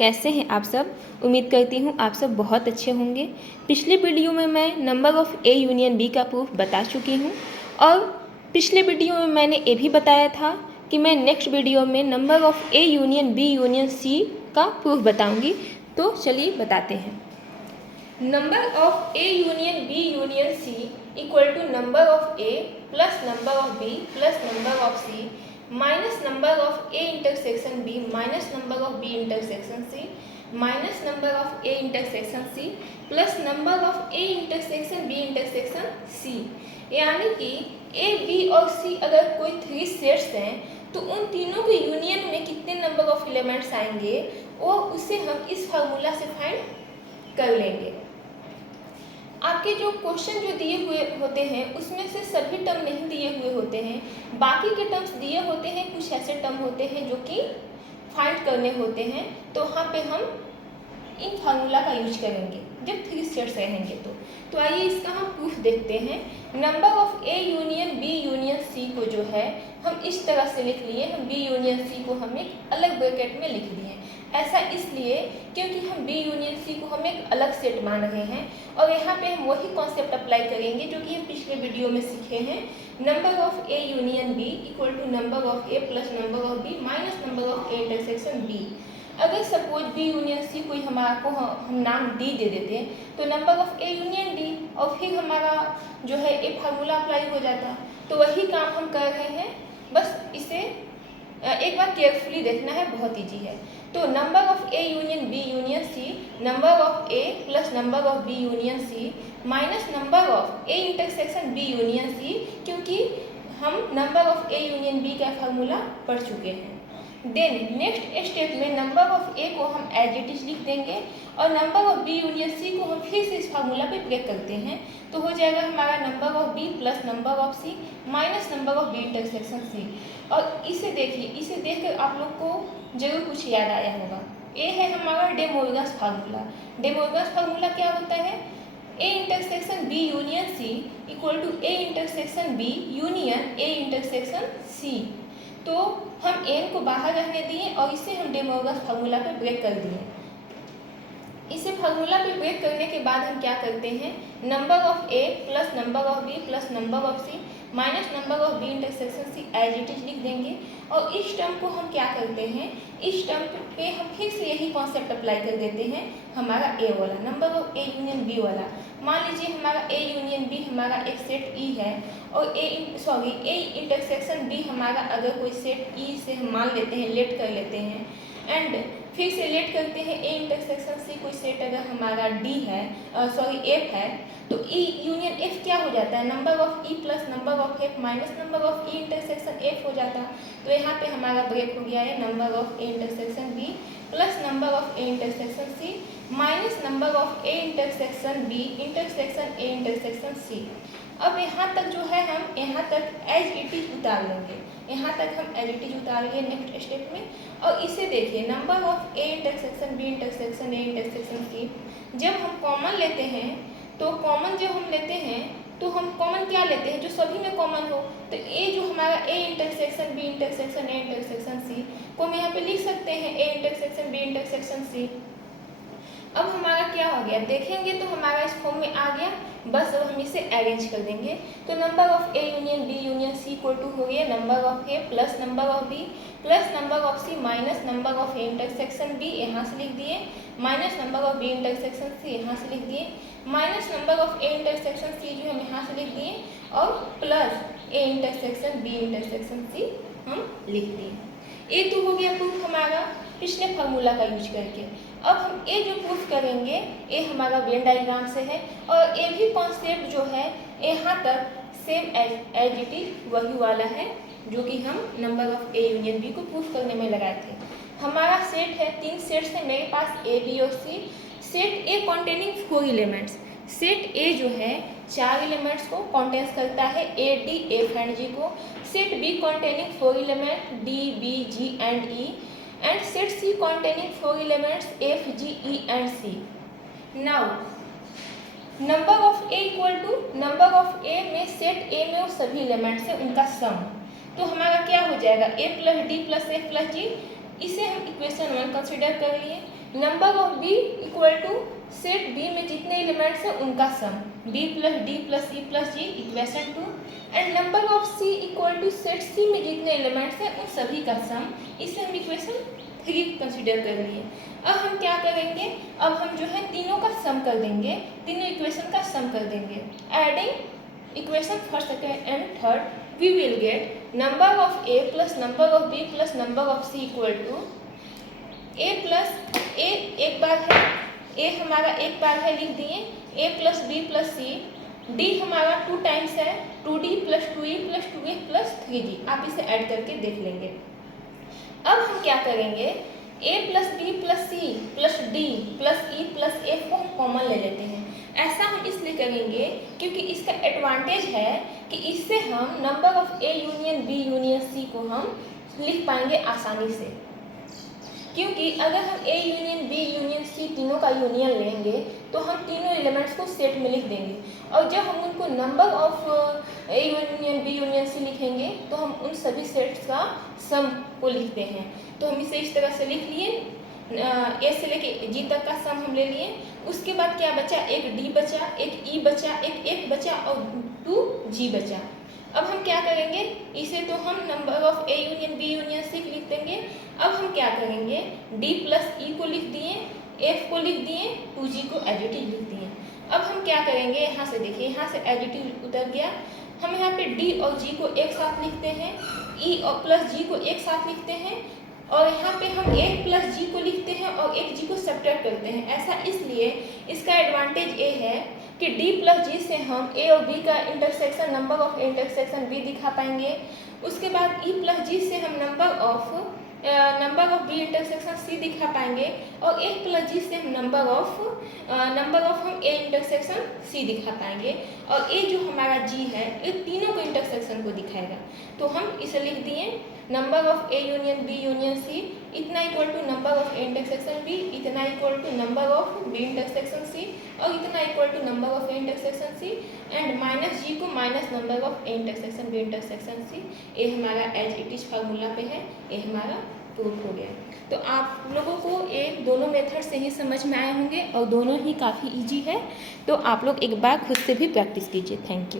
कैसे हैं आप सब। उम्मीद करती हूँ आप सब बहुत अच्छे होंगे। पिछले वीडियो में मैं number of A union B का प्रूफ बता चुकी हूँ और पिछले वीडियो में मैंने ये भी बताया था कि मैं नेक्स्ट वीडियो में number of A union B union C का प्रूफ बताऊँगी। तो चलिए बताते हैं। Number of A union B union C equal to number of A plus number of B plus number of C minus number of A intersection B minus number of B intersection C minus number of A intersection C plus number of A intersection B intersection C. यानी कि ए b और सी अगर कोई 3 sets हैं तो उन तीनों के यूनियन में कितने नंबर ऑफ एलिमेंट्स आएंगे और उसे हम इस फार्मूला से फाइंड कर लेंगे। आपके जो क्वेश्चन जो दिए हुए होते हैं उसमें से सभी टर्म नहीं दिए हुए होते हैं, बाकी के टर्म्स दिए होते हैं। कुछ ऐसे टर्म होते हैं जो कि फाइंड करने होते हैं, तो वहाँ पे हम इन फार्मूला का यूज करेंगे जब 3 सेट्स रहेंगे। तो आइए इसका हम प्रूफ देखते हैं। Number of A union B union C को जो है हम इस तरह से लिख लिए, हम बी यूनियन सी को हम एक अलग ब्रैकेट में लिख दिए। ऐसा इसलिए क्योंकि हम बी यूनियन सी को हम एक अलग सेट मान रहे हैं और यहाँ पे हम वही कॉन्सेप्ट अप्लाई करेंगे जो कि हम पिछले वीडियो में सीखे हैं। Number of A union B equal to number of A plus number of B minus number of A intersection B. अगर सपोज बी यूनियन सी कोई हमारा को हम नाम डी दे देते हैं तो number of A union D और फिर हमारा जो है ए फार्मूला अप्लाई हो जाता। तो वही काम हम कर रहे हैं, बस इसे एक बार केयरफुली देखना है, बहुत ईजी है। तो number of A union B union C number of A plus number of B union C minus number of A intersection B union C, क्योंकि हम number of A union B का formula पढ़ चुके हैं। Then next step में number of A को हम as it is लिख देंगे और number of B union C को हम फिर से इस फार्मूला पे ब्रेक करते हैं। तो हो जाएगा हमारा number of B plus number of C minus number of B intersection C. और इसे देखिए, इसे देखकर आप लोग को जरूर कुछ याद आया होगा। ए है हमारा De Morgan's formula. De Morgan's formula क्या होता है? A intersection B union C equal to A intersection B union A intersection C. तो हम एन को बाहर रहने दिए और इसे हम डे मोर्गन्स फार्मूला पे ब्रेक कर दिए। इसे फार्मूला पे ब्रेक करने के बाद हम क्या करते हैं, number of A plus number of B plus number of C minus number of B intersection C as it is लिख देंगे। और इस टर्म को हम क्या करते हैं, इस टर्म पे हम फिर से यही कॉन्सेप्ट अप्लाई कर देते हैं, हमारा ए वाला number of A union B वाला। मान लीजिए हमारा ए यूनियन बी हमारा एक सेट ई है और ए इंटरसेक्शन बी हमारा अगर कोई सेट ई से हम मान लेते हैं, लेट कर लेते हैं एंड फिर से लेट करते हैं ए इंटरसेक्शन सी कोई सेट अगर हमारा डी है एफ है, तो ई यूनियन एफ क्या हो जाता है, number of E plus number of F minus number of E intersection F हो जाता। तो यहाँ पे हमारा ब्रेक हो गया है number of A intersection B plus number of A intersection C minus number of A intersection B intersection A intersection C. अब यहाँ तक जो है हम यहाँ तक एज इट इज उतार लेंगे, यहाँ तक हम एज इट इज उतारेंगे नेक्स्ट स्टेप में। और इसे देखिए number of A intersection B intersection A intersection c, जब हम कॉमन लेते हैं तो कॉमन जब हम लेते हैं तो हम कॉमन क्या लेते हैं, जो सभी में कॉमन हो। तो ए जो हमारा A intersection B intersection A intersection C को हम यहाँ पे लिख सकते हैं A intersection B intersection C. अब हमारा क्या हो गया, देखेंगे तो हमारा इस फॉर्म में आ गया। बस अब हम इसे अरेंज कर देंगे। तो number of A union B union C equal to हो गया number of A plus number of B plus number of C minus number of A intersection B, यहाँ से लिख दिए, minus number of B intersection C, यहाँ से लिख दिए, minus number of A intersection C जो हम यहाँ से लिख दिए और plus A intersection B intersection C हम लिख दिए। ए तो हो गया प्रूफ हमारा पिछले फार्मूला का यूज करके। अब हम ए जो प्रूफ करेंगे, ए हमारा वेन डायग्राम से है और ए भी कॉन्सेप्ट जो है यहाँ तक सेम एज इट इज वही वाला है जो कि हम number of A union B को प्रूफ करने में लगाए थे। हमारा सेट है, 3 सेट्स है मेरे पास ए बी और c. Set a containing 4 elements, set a जो है 4 एलिमेंट्स को कॉन्टेंस करता है, a d f and g को। Set b containing 4 element d b g and e and set C containing 4 elements F, G, E and C. Now number of A equal to number of A में set A में वो सभी elements है उनका सम। तो हमारा क्या हो जाएगा, A plus D plus F plus G इसे हम इक्वेशन 1 कंसिडर कर लिए। Number of B equal to set B में जितने एलिमेंट्स हैं उनका sum, B plus D plus E plus G, equation 2। And number of C equal to set C में जितने एलिमेंट्स हैं उन सभी का सम, इसे हम इक्वेशन 3 कंसिडर कर लिए। अब हम क्या करेंगे, अब हम जो है तीनों का सम कर देंगे, तीनों इक्वेशन का सम कर देंगे। Adding equation first second and third we will get number of A plus number of B plus number of C equal to A plus A, एक बार है ए हमारा एक बार है लिख दिए, ए प्लस बी प्लस सी, डी हमारा 2 टाइम्स है 2d plus 2e plus 2f plus 3d, आप इसे ऐड करके देख लेंगे। अब हम क्या करेंगे, a plus B plus C plus D plus E plus F को हम कॉमन ले लेते हैं। ऐसा हम इसलिए करेंगे क्योंकि इसका एडवांटेज है कि इससे हम number of A union B union C को हम लिख पाएंगे आसानी से। क्योंकि अगर हम A union B union C तीनों का यूनियन लेंगे तो हम तीनों एलिमेंट्स को सेट में लिख देंगे, और जब हम उनको number of A union B union C लिखेंगे तो हम उन सभी सेट्स का सम को लिखते हैं। तो हम इसे इस तरह से लिख लिए, ए से लेके जी तक का सम हम ले लिए। उसके बाद क्या बचा, एक डी बचा, एक ई बचा, एक एफ बचा और 2 जी बचा। अब हम क्या करेंगे, इसे तो हम number of A union B union C लिख देंगे। अब हम क्या करेंगे, डी प्लस ई को लिख दिए, एफ को लिख दिए, 2g को एडिटिव लिख दिए। अब हम क्या करेंगे, यहाँ से देखिए, यहाँ से एडिटिव उतर गया, हम यहाँ पे डी और जी को एक साथ लिखते हैं, ई और प्लस जी को एक साथ लिखते हैं, और यहाँ पे हम एक प्लस जी को लिखते हैं और एक जी को सब्ट्रैक्ट करते हैं। ऐसा इसलिए, इसका एडवांटेज ये है कि d प्लस जी से हम a और b का intersection, number of intersection b दिखा पाएंगे। उसके बाद e प्लस जी से हम number of b intersection c दिखा पाएंगे, और a प्लस जी से हम नंबर ऑफ हम a इंटरसेक्शन c दिखा पाएंगे, और a जो हमारा g है ये तीनों को इंटरसेक्शन को दिखाएगा। तो हम इसे लिख दिए, number of a union b union c इतना equal to number of a intersection b, इतना equal to number of b intersection c, और इतना equal to number of a intersection c, and minus g को minus number of a intersection b intersection c। ये हमारा as it is formula पे है, ये हमारा प्रूफ हो गया। तो आप लोगों को ये दोनों मेथड से ही समझ में आए होंगे और दोनों ही काफ़ी इजी है। तो आप लोग एक बार खुद से भी प्रैक्टिस कीजिए। Thank you.